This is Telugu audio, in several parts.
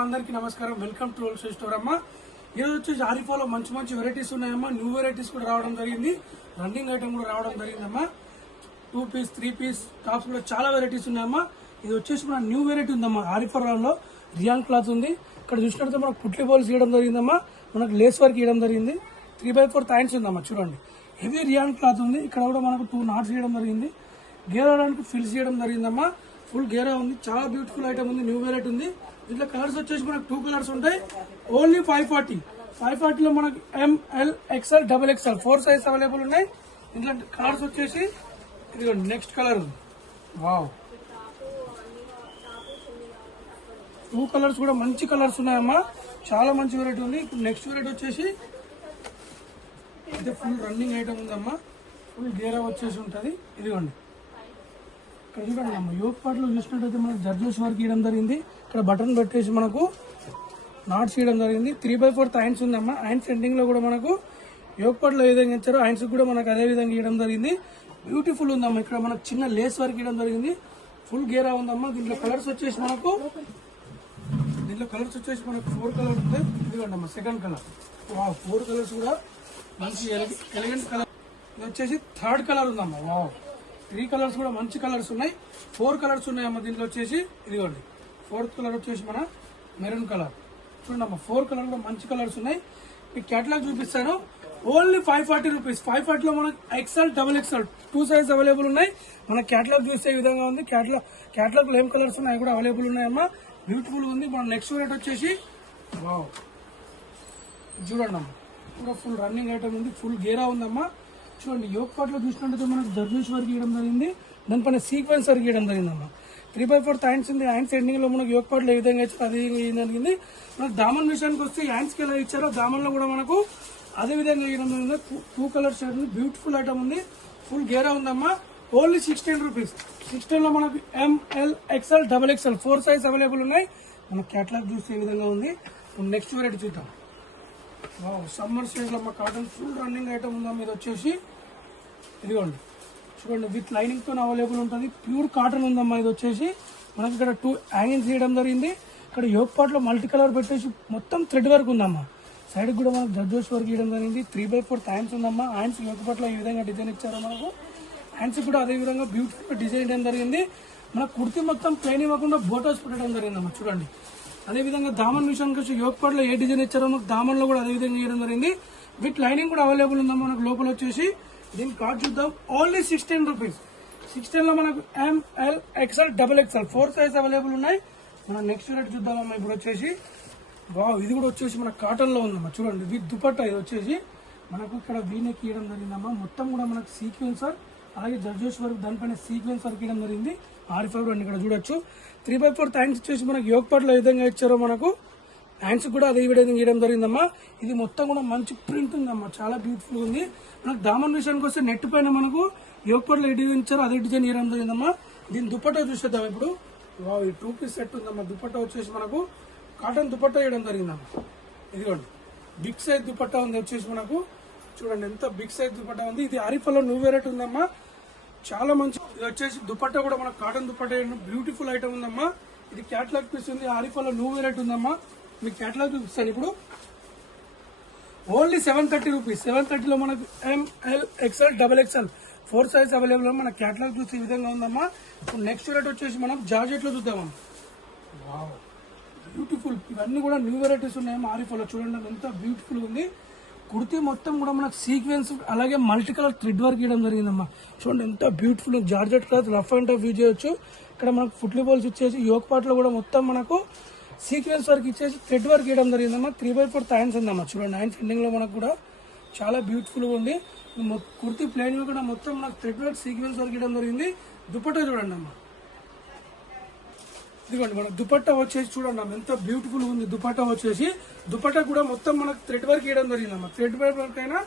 అందరికీ నమస్కారం, వెల్కమ్ టు హోల్సేల్ స్టోర్ అమ్మా. ఈరోజు వచ్చేసి ఆరిఫాలో మంచి మంచి వెరైటీస్ ఉన్నాయమ్మా. న్యూ వెరైటీస్ కూడా రావడం జరిగింది, రన్నింగ్ ఐటమ్ కూడా రావడం జరిగిందమ్మా. 2 పీస్ 3 పీస్ టాప్స్ కూడా చాలా వెరైటీస్ ఉన్నాయమ్మా. ఇది వచ్చేసి మన న్యూ వెరైటీ ఉందమ్మా. ఆరిఫాలో రియాన్ క్లాత్ ఉంది. ఇక్కడ చూసినట్టు మనకు పుట్లి బోల్స్ ఇవ్వడం జరిగిందమ్మా. మనకు లేస్ వర్క్ ఇవ్వడం జరిగింది. 3x4 థాయిన్స్ ఉందమ్మా. చూడండి, హెవీ రియాన్ క్లాత్ ఉంది. ఇక్కడ కూడా మనకు 2 నాట్స్ ఇవ్వడం జరిగింది. గేర్ అవడానికి ఫిల్స్ చేయడం జరిగిందమ్మా. ఫుల్ గేరా ఉంది, చాలా బ్యూటిఫుల్ ఐటమ్ ఉంది, న్యూ వెరైటీ ఉంది. దీంట్లో కలర్స్ వచ్చేసి మనకు 2 కలర్స్ ఉంటాయి. ఓన్లీ 540లో మనకు ML XL XXL 4 size available ఉన్నాయి. దీంట్లో కలర్స్ వచ్చేసి ఇదిగోండి, నెక్స్ట్ కలర్ ఉంది. వావ్, 2 కలర్స్ కూడా మంచి కలర్స్ ఉన్నాయమ్మా. చాలా మంచి వెరైటీ ఉంది. ఇప్పుడు నెక్స్ట్ వెరైటీ వచ్చేసి ఇది ఫుల్ రన్నింగ్ ఐటమ్ ఉందమ్మా. ఫుల్ గేరా వచ్చేసి ఉంటుంది. ఇదిగోండి, ఇక్కడ చూడండి అమ్మ, యోగ్ పార్ట్లో చూసినట్టయితే మనకు జర్జెస్ వర్క్ ఇవ్వడం జరిగింది. ఇక్కడ బటన్ పెట్టేసి మనకు నాట్స్ ఇవ్వడం జరిగింది. 3x4 థాయిన్స్ ఉందమ్మా. హ్యాండ్స్ ఎండింగ్ లో కూడా మనకు యోగ్ పార్ట్లో ఏ విధంగా ఇచ్చారో హ్యాండ్స్ కూడా మనకు అదే విధంగా ఇవ్వడం జరిగింది. బ్యూటిఫుల్ ఉందమ్మా. ఇక్కడ మనకు చిన్న లేస్ వర్క్ ఇవ్వడం జరిగింది. ఫుల్ గేరా ఉందమ్మా. దీంట్లో కలర్స్ వచ్చేసి మనకు 4 కలర్స్ ఉంటాయి. ఇదిగోండి అమ్మా, సెకండ్ కలర్. 4 కలర్స్ కూడా మంచి ఎలిగెంట్ కలర్. ఇది వచ్చేసి థర్డ్ కలర్ ఉందమ్మా. వావ్, 3 కలర్స్ కూడా మంచి కలర్స్ ఉన్నాయి. 4 కలర్స్ ఉన్నాయమ్మా. దీంట్లో వచ్చేసి ఇదిగోండి, 4th కలర్ వచ్చేసి మన మెరూన్ కలర్. చూడండి అమ్మా, 4 కలర్ కూడా మంచి కలర్స్ ఉన్నాయి. మీకు క్యాటలాగ్ చూపిస్తాను. Only 540 rupees. 540లో మనకు XL XXL 2 సైజ్ అవైలబుల్ ఉన్నాయి. మన క్యాటలాగ్ చూసే విధంగా ఉంది. క్యాటలాగ్ లో ఏం కలర్స్ ఉన్నాయి అవి కూడా అవైలబుల్ ఉన్నాయమ్మా. బ్యూటిఫుల్ ఉంది. మన నెక్స్ట్ రేట్ వచ్చేసి వావ్, చూడండి అమ్మా, కూడా ఫుల్ రన్నింగ్ ఐటమ్ ఉంది. ఫుల్ గేరా ఉందమ్మా. చూడండి, యోగ్ పార్ట్లో చూసినట్టయితే మనకు జర్జెస్ వర్క్ ఇవ్వడం జరిగింది. దానిపైన సీక్వెన్స్ వర్క్ ఇవ్వడం జరిగిందమ్మా. 3x4 థాయిన్స్ ఉంది. హ్యాండ్స్ ఎండింగ్ లో మనకు యోగ్ పార్ట్లో ఏ విధంగా ఇచ్చారో అదే జరిగింది. మనకు దామన్ విషయానికి వస్తే హ్యాండ్స్కి ఎలా ఇచ్చారో దామన్ లో కూడా మనకు అదే విధంగా ఇవ్వడం జరిగింది. 2 కలర్స్ ఉంది. బ్యూటిఫుల్ ఐటమ్ ఉంది. ఫుల్ గేరా ఉందమ్మా. Only 16 rupees. 16 లో మనకు ML XL XXL 4 size available ఉన్నాయి. మన క్యాటలాగ్ చూస్తే ఏ విధంగా ఉంది. నెక్స్ట్ వెరైటీ చూద్దాం. సమ్మర్ సైజ్ లో కాటన్ ఫుల్ రన్నింగ్ ఐటమ్ ఉందా. మీద వచ్చేసి ఇదిగోండి, చూడండి, విత్ లైనింగ్ తో అవైలబుల్ ఉంటుంది. ప్యూర్ కాటన్ ఉందమ్మా. ఇది వచ్చేసి మనకి ఇక్కడ 2 హ్యాంగింగ్స్ చేయడం జరిగింది. ఇక్కడ యోగ్ పార్ట్ లో మల్టీ కలర్ పెట్టేసి మొత్తం థ్రెడ్ వర్క్ ఉందమ్మా. సైడ్ కూడా మనకు జర్జెస్ వర్క్ ఇవ్వడం జరిగింది. 3x4 థాయిన్స్ ఉందమ్మా. హ్యాండ్స్ యోగ్ పార్ట్ లో ఈ విధంగా డిజైన్ ఇచ్చారో మనకు హ్యాండ్స్ కూడా అదే విధంగా బ్యూటిఫుల్ డిజైన్ ఇవ్వడం జరిగింది. మన కుర్తి మొత్తం ప్లెయిన్ ఇవ్వకుండా బోటోస్ పెట్టడం జరిగిందమ్మా. చూడండి, అదే విధంగా దామన్ విషయానికి వచ్చి యోగ్ పార్ట్ లో ఏ డిజైన్ ఇచ్చారో మనకు దామన్ లో కూడా అదే విధంగా ఇవ్వడం జరిగింది. విత్ లైనింగ్ కూడా అవైలబుల్ ఉందమ్మా. మనకు లోపల వచ్చేసి దీని కార్డ్ చూద్దాం. Only 16 rupees. 16 లో మనకు ML XL XXL 4 size available ఉన్నాయి. మనం నెక్స్ట్ రేట్ చూద్దామమ్మా. ఇప్పుడు వచ్చేసి వావ్, ఇది కూడా వచ్చేసి మన కాటన్ లో ఉందమ్మా. చూడండి, విత్ దుపట్టా. ఇది వచ్చేసి మనకు ఇక్కడ వీనెక్ ఇవ్వడం జరిగిందమ్మా. మొత్తం కూడా మనకు సీక్వెన్స్ వర్క్, అలాగే జర్జెస్ వర్క్, దానిపైన సీక్వెన్స్ వర్క్ ఇవ్వడం జరిగింది. ఆరిఫైవ్ అండి. ఇక్కడ చూడొచ్చు 3x4 థాయిన్స్ వచ్చేసి మనకు యోగ్ పార్ట్లో ఏ విధంగా ఇచ్చారో మనకు హ్యాండ్స్ కూడా అదే విధంగా ఇవ్వడం జరిగిందమ్మా. ఇది మొత్తం కూడా మంచి ప్రింట్ ఉందమ్మా. చాలా బ్యూటిఫుల్ ఉంది. మనకు దామన్ విషయానికి వస్తే నెట్ పైన మనకు యోగ్ పార్ట్లో ఏ డిజైన్ ఇచ్చారో అదే డిజైన్ ఇవ్వడం జరిగిందమ్మా. దీని దుపట్టా చూసేద్దాం ఇప్పుడు. వావ్, ఈ 2 పీస్ సెట్ ఉందమ్మా. దుపట్టా వచ్చేసి మనకు కాటన్ దుపట్టా ఇవ్వడం జరిగిందమ్మా. ఇదిగోండి, బిగ్ సైజ్ దుపట్టా ఉంది. వచ్చేసి మనకు చూడండి ఎంత బిగ్ సైజ్ దుపట్టా ఉంది. ఇది ఆరిఫాలో న్యూ వెరైటీ ఉందమ్మా. చాలా మంచి. ఇది వచ్చేసి దుపట్టా కూడా మనకు కాటన్ దుపట్టా బ్యూటిఫుల్ ఐటమ్ ఉందమ్మా. ఇది క్యాటలాగ్ పీస్ ఉంది. ఆరిఫాలో న్యూ వెరైటీ ఉందమ్మా. మీకు క్యాటలాగ్ చూపిస్తాను ఇప్పుడు. Only 730 rupees. 730లో మనకు ML XL XXL 4 size available. మన క్యాటలాగ్ చూస్తే ఈ విధంగా ఉందమ్మా. ఇప్పుడు నెక్స్ట్ రేట్ వచ్చేసి మనం జార్జెట్ లో చూద్దామమ్మా. Wow, beautiful. ఇవన్నీ కూడా న్యూ వెరైటీస్ ఉన్నాయమ్మా. ఆరిఫాలో చూడండి ఎంత బ్యూటిఫుల్ ఉంది. కుర్తీ మొత్తం కూడా మనకు సీక్వెన్స్, అలాగే మల్టీ కలర్ థ్రెడ్ వర్క్ ఇవ్వడం జరిగిందమ్మా. చూడండి ఎంత beautiful. Georgette cloth rough and tough use చేయొచ్చు. ఇక్కడ మనకు ఫుట్లీ బోల్స్ ఇచ్చేసి యోగ్ పార్ట్ లో కూడా మొత్తం మనకు సీక్వెన్స్ వర్క్ ఇచ్చేసి థ్రెడ్ వర్క్ ఇవ్వడం జరిగిందమ్మా. 3x4 థాయిన్స్ ఉందమ్మా. చూడండి, హ్యాండ్స్ ఎండింగ్ లో మనకు కూడా చాలా బ్యూటిఫుల్ గా ఉంది. కుర్తీ ప్లెయిన్ కూడా మొత్తం మనకు థ్రెడ్ వర్క్ సీక్వెన్స్ వర్క్ ఇవ్వడం జరిగింది. దుపట్టా చూడండి అమ్మా. ఇదిగోండి, మన దుపట్టా వచ్చేసి చూడండి అమ్మ ఎంత బ్యూటిఫుల్ ఉంది. దుపట్టా వచ్చేసి దుపట్టా కూడా మొత్తం మనకు థ్రెడ్ వర్క్ ఇవ్వడం జరిగిందమ్మా. థ్రెడ్ వర్క్ అయినా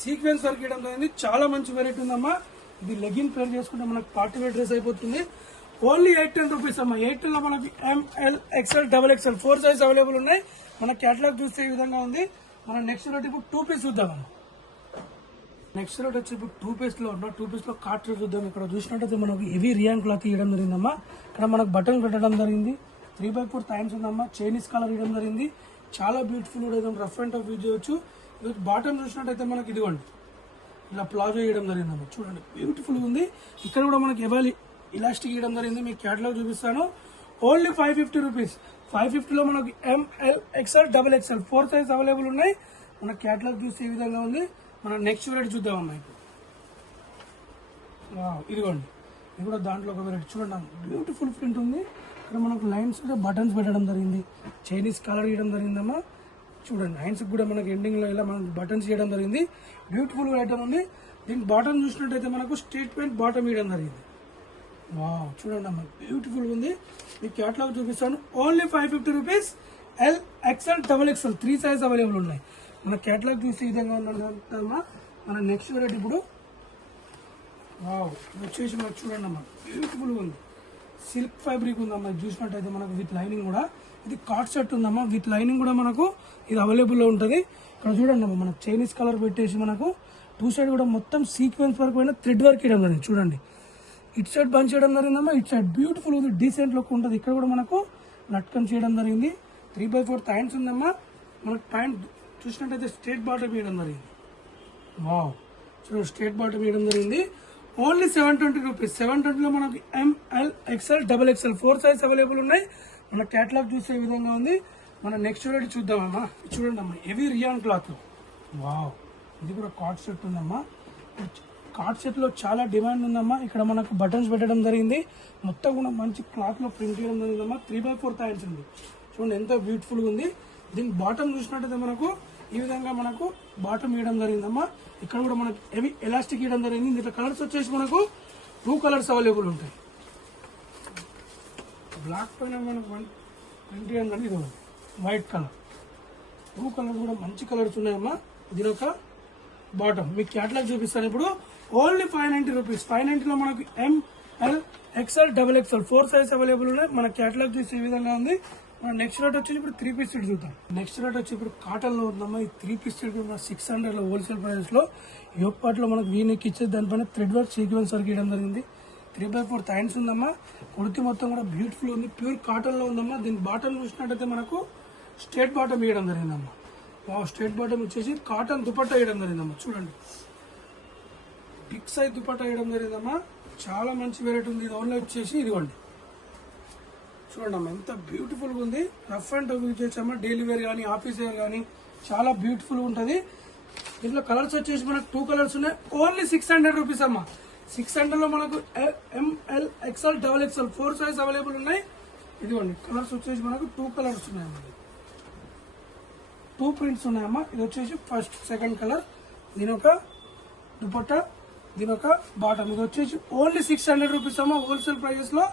సీక్వెన్స్ వర్క్ ఇవ్వడం జరిగింది. చాలా మంచి వెరైటీ ఉందమ్మా. ఇది లెగిన్ పేర్ చేసుకుంటే మనకు పార్టీ వేర్ డ్రెస్ అయిపోతుంది. ఓన్లీ 810 రూపీస్ అమ్మా. 810 లో మనకి ML XL XXL 4 size available ఉన్నాయి. మన క్యాటలాగ్ చూస్తే ఈ విధంగా ఉంది. మన నెక్స్ట్ రేట్ ఇప్పుడు 2 పీస్ చూద్దామమ్మా. నెక్స్ట్ రేట్ వచ్చి ఇప్పుడు 2 పీస్ లో ఉన్న 2 పీస్ లో కాట్ రేట్ చూద్దాం. ఇక్కడ చూసినట్టయితే మనకు హెవీ రియాన్ క్లాత్ ఇవ్వడం జరిగిందమ్మా. ఇక్కడ మనకు బటన్ పెట్టడం జరిగింది. 3/4 టైమ్స్ ఉందమ్మా. చైనీస్ కలర్ ఇవ్వడం జరిగింది. చాలా బ్యూటిఫుల్ కూడా రఫ్ అండ్ టఫ్ యూజ్ చేయొచ్చు. బాటమ్ చూసినట్టయితే మనకి ఇదిగోండి ఇలా ప్లాజో ఇవ్వడం జరిగిందమ్మా. చూడండి బ్యూటిఫుల్ ఉంది. ఇక్కడ కూడా మనకి ఎవరి ఇలాస్టిక్ ఇవ్వడం జరిగింది. మీకు క్యాటలాగ్ చూపిస్తాను. Only 550 rupees. 550లో మనకి ML XL XXL 4 size available ఉన్నాయి. మన క్యాటలాగ్ చూస్తే ఈ విధంగా ఉంది. మన నెక్స్ట్ వెరైటీ చూద్దామమ్మా. ఇప్పుడు ఇదిగోండి ఇది కూడా దాంట్లో ఒక వెరైటీ చూడండి. బ్యూటిఫుల్ ప్రింట్ ఉంది. ఇక్కడ మనకు లైన్స్ కూడా బటన్స్ పెట్టడం జరిగింది. చైనీస్ కలర్ ఇవ్వడం జరిగిందమ్మా. చూడండి లైన్స్ కూడా మనకి ఎండింగ్ లో ఇలా మనకు బటన్స్ ఇవ్వడం జరిగింది. బ్యూటిఫుల్ ఐటమ్ ఉంది. దీనికి బాటమ్ చూసినట్టయితే మనకు స్ట్రేట్ ప్యాంట్ బాటమ్ ఇవ్వడం జరిగింది. చూడండి అమ్మా బ్యూటిఫుల్ ఉంది. మీకు క్యాటలాగ్ చూపిస్తాను. Only 550 rupees. L XL XXL 3 size available ఉన్నాయి. మన క్యాటలాగ్ చూసి ఈ విధంగా ఉందమ్మా. మన నెక్స్ట్ వెరైటీ ఇప్పుడు వచ్చేసి మనకు చూడండి అమ్మా బ్యూటిఫుల్ ఉంది. సిల్క్ ఫ్యాబ్రిక్ ఉందమ్మా. ఇది చూసినట్టయితే మనకు విత్ లైనింగ్ కూడా ఇది కాట్ సెట్ ఉందమ్మా. విత్ లైనింగ్ కూడా మనకు ఇది అవైలబుల్లో ఉంటుంది. ఇక్కడ చూడండి అమ్మా మనకు చైనీస్ కలర్ పెట్టేసి మనకు 2 సైడ్ కూడా మొత్తం సీక్వెన్స్ వర్క్ పైన థ్రెడ్ వర్క్ ఇవ్వడం జరిగింది. చూడండి ఇటు సైడ్ బంచ్ చేయడం జరిగిందమ్మా. ఇటు సైడ్ బ్యూటిఫుల్ ఉంది. డీసెంట్ లుక్ ఉంటుంది. ఇక్కడ కూడా మనకు లట్కన్ చేయడం జరిగింది. 3/4 టైమ్స్ ఉందమ్మా. మనకు ప్యాంట్ చూసినట్టయితే స్ట్రేట్ బాటమ్ ఇవ్వడం జరిగింది. చూడండి స్ట్రేట్ బాటమ్ ఇవ్వడం జరిగింది. Only 720 rupees. 720లో మనకి ML XL XXL 4 size available ఉన్నాయి. మన క్యాటలాగ్ చూసే విధంగా ఉంది. మన నెక్స్ట్ వెరైటీ చూద్దామమ్మా. చూడండి అమ్మా హెవీ రియాన్ క్లాత్. ఇది కూడా కార్డ్ సెట్ ఉందమ్మా. కార్డ్ సెట్ లో చాలా డిమాండ్ ఉందమ్మా. ఇక్కడ మనకు బటన్స్ పెట్టడం జరిగింది. మొత్తం కూడా మంచి క్లాత్ లో ప్రింట్ చేయడం జరిగిందమ్మా. 3/4 టైమ్స్ ఉంది. చూడండి ఎంత బ్యూటిఫుల్ ఉంది. దీనికి బాటమ్ చూసినట్టయితే మనకు ఈ విధంగా మనకు బాటమ్ ఇవ్వడం జరిగిందమ్మా. ఇక్కడ కూడా మనకి హెవీ ఎలాస్టిక్ ఇవ్వడం జరిగింది. దీంట్లో కలర్స్ వచ్చేసి మనకు 2 కలర్స్ అవైలబుల్ ఉంటాయి. బ్లాక్ పైన మనకు ప్రింట్ ఇవ్వడం జరిగింది. ఇది వైట్ కలర్. 2 కలర్స్ కూడా మంచి కలర్స్ ఉన్నాయమ్మా. దీని ఒక బాటమ్ మీకు క్యాటలాగ్ చూపిస్తాను ఇప్పుడు. Only 590 rupees. 590లో మనకు ML XL XXL 4 size available ఉన్నాయి. మన క్యాటలాగ్ చూసి ఈ విధంగా ఉంది. మన నెక్స్ట్ రేట్ వచ్చి ఇప్పుడు 3 పీస్ సెట్ చూద్దాం. నెక్స్ట్ రేట్ వచ్చి ఇప్పుడు కాటన్ లో ఉందమ్మా. ఈ 3 పీస్ సెట్ 600 లో హోల్సేల్ ప్రైస్ లో యోక్ పార్ట్ లో మనకు వీనెక్ ఇచ్చేది. దానిపైన థ్రెడ్ వర్క్ సీక్వెన్స్ వర్క్ ఇవ్వడం జరిగింది. 3/4 టైమ్స్ ఉందమ్మా. కుర్తి మొత్తం కూడా బ్యూటిఫుల్ ఉంది. ప్యూర్ కాటన్ లో ఉందమ్మా. దీని బాటమ్ చూసినట్టయితే మనకు స్ట్రేట్ బాటమ్ ఇవ్వడం జరిగిందమ్మా. స్ట్రేట్ బాటమ్ వచ్చేసి కాటన్ దుపట్టా ఇవ్వడం జరిగిందమ్మా. చూడండి బిగ్ సైజ్ దుపట్టా ఇవ్వడం జరిగిందమ్మా. చాలా మంచి వెరైటీ ఉంది. ఇది ఓన్లీ వచ్చేసి ఇదిగోండి చూడండి అమ్మా ఎంత బ్యూటిఫుల్ గా ఉంది. రఫ్ అండ్ టఫ్ యూజ్ చేయొచ్చమ్మా. డైలీ వేర్ కానీ ఆఫీస్ వేర్ కానీ చాలా బ్యూటిఫుల్ ఉంటుంది. దీంట్లో కలర్స్ వచ్చేసి మనకు 2 కలర్స్ ఉన్నాయి. ఓన్లీ 600 రూపీస్ అమ్మా. 600లో మనకు ML XL XXL 4 size available ఉన్నాయి. ఇదిగోండి కలర్స్ వచ్చేసి మనకు 2 కలర్స్ ఉన్నాయమ్మా. 2 ప్రింట్స్ ఉన్నాయమ్మా. ఇది వచ్చేసి ఫస్ట్ సెకండ్ కలర్. దీని ఒక దుపట్టా, దీని ఒక బాటమ్. ఇది వచ్చేసి ఓన్లీ 600 రూపీస్ అమ్మా. హోల్సేల్ ప్రైజెస్ లో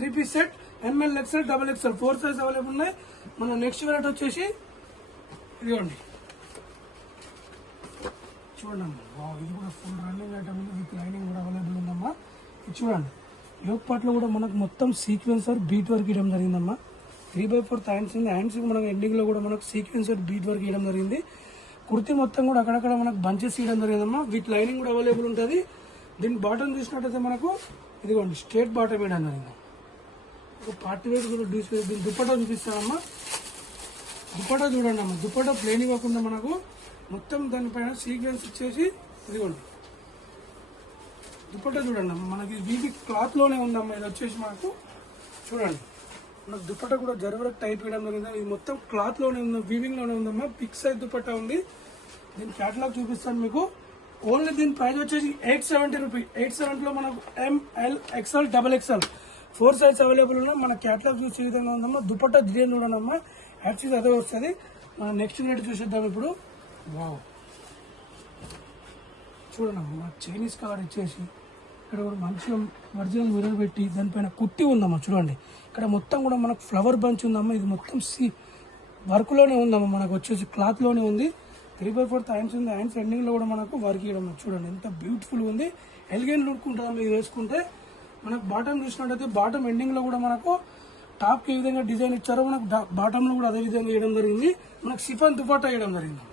3 piece set ML XL XXL 4 size available ఉన్నాయి. మన నెక్స్ట్ వెరైటీ వచ్చేసి ఇదిగోండి చూడండి అమ్మా. ఇది కూడా ఫుల్ రన్నింగ్ ఐటమ్ ఉంది. విత్ లైనింగ్ కూడా అవైలబుల్ ఉందమ్మా. ఇది చూడండి యోక్ పార్ట్ లో కూడా మనకు మొత్తం సీక్వెన్స్ వర్క్ బీట్ వర్క్ ఇవ్వడం జరిగిందమ్మా. 3/4 హ్యాండ్స్ ఉంది. హ్యాండ్స్ మనకు ఎండింగ్ లో కూడా మనకు సీక్వెన్స్ వర్క్ బీట్ వర్క్ ఇవ్వడం జరిగింది. కుర్తి మొత్తం కూడా అక్కడక్కడ మనకు బంచెస్ ఇవ్వడం జరిగిందమ్మా. విత్ లైనింగ్ కూడా అవైలబుల్ ఉంటుంది. దీని బాటమ్ చూసినట్టయితే మనకు ఇదిగోండి స్ట్రేట్ బాటమ్ ఇవ్వడం జరిగింది. ఒక పార్టీ వేర్ కూడా దీని దుపట్టా చూపిస్తానమ్మా. దుపట్టా చూడండి అమ్మా. దుపట్టా ప్లేన్ ఇవ్వకుండా మనకు మొత్తం దానిపైన సీక్వెన్స్ ఇచ్చేసి ఇదిగోండి దుపట్టా చూడండి అమ్మా. మనకి వీవి క్లాత్ లోనే ఉందమ్మా. ఇది వచ్చేసి మనకు చూడండి మనకు దుపట్టా కూడా జర్వరక్ టైప్ వేయడం జరిగింది. ఇది మొత్తం క్లాత్ లోనే ఉంది. వీవింగ్ లోనే ఉందమ్మా. బిగ్ సైజ్ దుపట్టా ఉంది. దీని క్యాటలాగ్ చూపిస్తాను మీకు. ఓన్లీ దీని ప్రైస్ వచ్చేసి 870 రూపీస్. 870లో మనకు ML XL XXL 4 size available ఉన్నాయి. మన క్యాటలాగ్ చూసే విధంగా ఉందమ్మా. దుపట్టా డిజైన్ చూడమ్మా. యాక్చువల్లీ అదే వస్తుంది. మన నెక్స్ట్ రేట్ చూసేద్దాం ఇప్పుడు. చూడండి అమ్మా చైనీస్ కలర్ ఇచ్చేసి ఇక్కడ కూడా మంచిగా ఒరిజినల్ మిర్రర్ పెట్టి దానిపైన కుట్టి ఉందమ్మా. చూడండి ఇక్కడ మొత్తం కూడా మనకు ఫ్లవర్ బంచ్ ఉందమ్మా. ఇది మొత్తం వర్క్ లోనే ఉందమ్మా. మనకు వచ్చేసి క్లాత్ లోనే ఉంది. 3/4 హ్యాండ్స్ ఉంది. హ్యాండ్స్ ఎండింగ్ లో కూడా మనకు వర్క్ ఇవ్వడం చూడండి ఎంత బ్యూటిఫుల్ ఉంది. ఎలిగెంట్ లుక్ ఉంటుందమ్మా. ఇది వేసుకుంటే మనకు బాటమ్ చూసినట్టయితే బాటమ్ ఎండింగ్ లో కూడా మనకు టాప్ కి ఏ విధంగా డిజైన్ ఇచ్చారో మనకు బాటమ్ లో కూడా అదే విధంగా వేయడం జరిగింది. మనకు షిఫాన్ దుపట్టా వేయడం జరిగింది.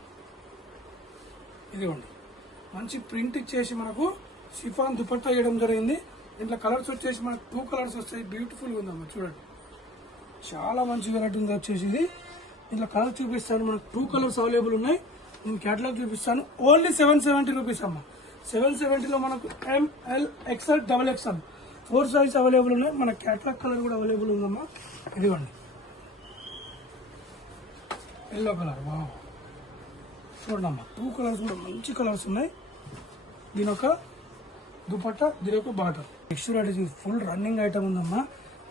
ఇదిగోండి మంచి ప్రింట్ ఇచ్చేసి మనకు షిఫాన్ దుపట్టా వేయడం జరిగింది. దీంట్లో కలర్స్ వచ్చేసి మనకు 2 కలర్స్ వస్తాయి. బ్యూటిఫుల్ గా ఉందమ్మా చూడండి, చాలా మంచి వెరైటీ ఉంది వచ్చేసి ఇది. దీంట్లో కలర్ చూపిస్తాను, మనకు 2 కలర్స్ అవైలబుల్ ఉన్నాయి. నేను క్యాటలాగ్ చూపిస్తాను. ఓన్లీ 770 రూపీస్ అమ్మా. 770లో మనకు ML XL XXL 4 size available ఉన్నాయి. మన క్యాటలాగ్ కలర్ కూడా అవైలబుల్ ఉందమ్మా. ఇదిగోండి ఎల్లో కలర్, వావ్ చూడండి అమ్మా. 2 కలర్స్ కూడా మంచి కలర్స్ ఉన్నాయి. దీనొక దుపట్టా, దీనొక bottom. Next full running item ఉందమ్మా.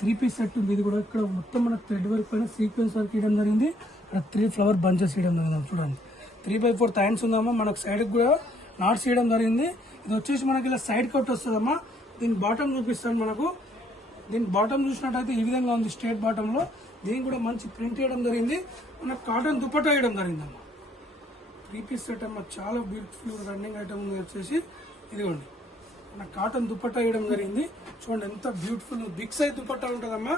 3 పీస్ సెట్ ఉంది. ఇది కూడా ఇక్కడ మొత్తం మనకు థ్రెడ్ వర్క్ పైన సీక్వెన్స్ వర్క్ ఇవ్వడం జరిగింది. ఇక్కడ 3 ఫ్లవర్ బంచెస్ ఇవ్వడం జరిగింది చూడండి. 3/4 థైన్స్ ఉందమ్మా. మనకు సైడ్ కూడా నాట్స్ ఇవ్వడం జరిగింది. ఇది వచ్చేసి మనకి ఇలా సైడ్ కట్ వస్తుందమ్మా. దీని బాటమ్ చూపిస్తాను. మనకు దీని బాటమ్ చూసినట్టయితే ఈ విధంగా ఉంది స్ట్రేట్ బాటమ్ లో. దీనికి కూడా మంచి ప్రింట్ వేయడం జరిగింది. మనకు కాటన్ దుపట్టా వేయడం జరిగిందమ్మా. 3 పీస్ సెట్ అమ్మా, చాలా బ్యూటిఫుల్ రన్నింగ్ ఐటమ్ ఉంది వచ్చేసి. ఇదిగోండి మనకు కాటన్ దుపట్టా వేయడం జరిగింది. చూడండి ఎంత బ్యూటిఫుల్ బిగ్ సైజ్ దుపట్టా ఉంటుందమ్మా.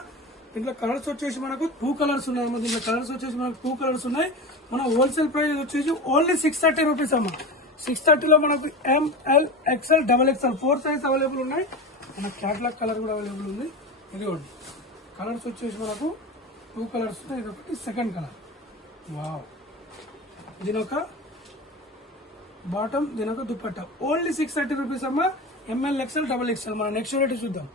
దీంట్లో కలర్స్ వచ్చేసి మనకు 2 కలర్స్ ఉన్నాయమ్మా. దీంట్లో కలర్స్ వచ్చేసి మనకు 2 కలర్స్ ఉన్నాయి. మన హోల్సేల్ ప్రైస్ వచ్చేసి ఓన్లీ 630 రూపీస్ అమ్మా. 630లో మనకు ML XL XXL 4 size available ఉన్నాయి. మన క్యాటలాగ్ కలర్ కూడా అవైలబుల్ ఉంది. ఇదిగోండి కలర్స్ వచ్చేసి మనకు 2 కలర్స్ ఉన్నాయి. ఇది ఒకటి సెకండ్ కలర్, వావ్. దీనొక బాటమ్, దీనొక దుపట్టా. ఓన్లీ 630 రూపీస్ అమ్మా. ML XL XXL. మన నెక్స్ట్ వెరైటీ చూద్దాం.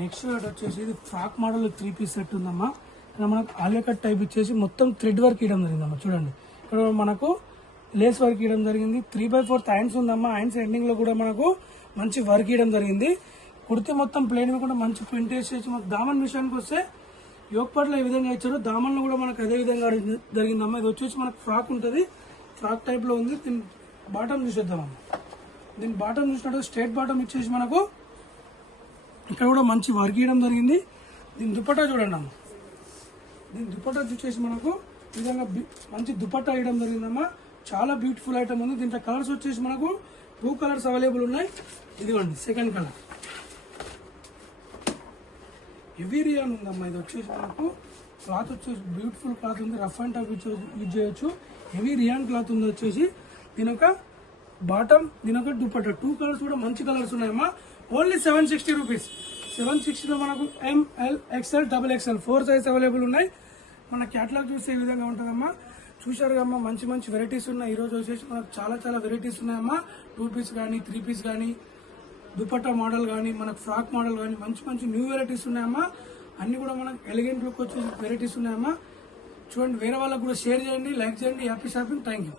నెక్స్ట్ వెరైటీ వచ్చేసి ఇది ఫ్రాక్ మోడల్ 3 పీస్ సెట్ ఉందమ్మా. ఇక్కడ మనకు ఆలియా కట్ టైప్ ఇచ్చేసి మొత్తం థ్రెడ్ వర్క్ ఇవ్వడం జరిగిందమ్మా. చూడండి ఇక్కడ మనకు లేస్ వర్క్ ఇవ్వడం జరిగింది. 3/4 హ్యాండ్స్ ఉందమ్మా. హ్యాండ్స్ ఎండింగ్ లో కూడా మనకు మంచి వర్క్ ఇవ్వడం జరిగింది. కుర్తి మొత్తం ప్లేన్ కూడా మంచి ప్రింట్ వేసేసి మనకు దామన్ విషయానికి వస్తే యోగ్ పట్ల ఏ విధంగా ఇచ్చారో దామన్లో కూడా మనకు అదే విధంగా జరిగిందమ్మా. ఇది వచ్చేసి మనకు ఫ్రాక్ ఉంటుంది, ఫ్రాక్ టైప్ లో ఉంది. దీని బాటమ్ చూసేద్దామమ్మా. దీని బాటమ్ చూసినట్టు స్ట్రేట్ బాటమ్ ఇచ్చేసి మనకు ఇక్కడ కూడా మంచి వర్క్ ఇవ్వడం జరిగింది. దీని దుపట్టా చూడండి అమ్మ. దీని దుపట్టా చూసేసి మనకు ఈ విధంగా మంచి దుపట్టా వేయడం జరిగిందమ్మా. చాలా బ్యూటిఫుల్ ఐటమ్ ఉంది. దీంట్లో కలర్స్ వచ్చేసి మనకు 2 కలర్స్ అవైలబుల్ ఉన్నాయి. ఇదిగోండి సెకండ్ కలర్, హెవీ రియాన్ ఉందమ్మా. ఇది వచ్చేసి మనకు క్లాత్ వచ్చేసి బ్యూటిఫుల్ క్లాత్ ఉంది. రఫ్ అండ్ టఫ్ యూజ్ చేయొచ్చు. హెవీ రియాన్ క్లాత్ ఉంది వచ్చేసి. దీనొక బాటమ్, దీనొక దుపట్టా. 2 కలర్స్ కూడా మంచి కలర్స్ ఉన్నాయమ్మా. Only 760 rupees. 760లో మనకు ML XL XXL 4 size available ఉన్నాయి. మన క్యాటలాగ్ చూస్తే ఈ విధంగా ఉంటుందమ్మా. చూశారు అమ్మా, మంచి మంచి వెరైటీస్ ఉన్నాయి. ఈ రోజు వచ్చేసి మనకు చాలా వెరైటీస్ ఉన్నాయమ్మా. 2 పీస్ కానీ 3 పీస్ కానీ దుపట్టా మోడల్ కానీ మనకు ఫ్రాక్ మోడల్ కానీ మంచి న్యూ వెరైటీస్ ఉన్నాయమ్మా. అన్ని కూడా మనకు ఎలిగెంట్ లుక్ వచ్చేసి వెరైటీస్ ఉన్నాయమ్మా. చూడండి, వేరే వాళ్ళకు కూడా షేర్ చేయండి, లైక్ చేయండి. Happy shopping. Thank you.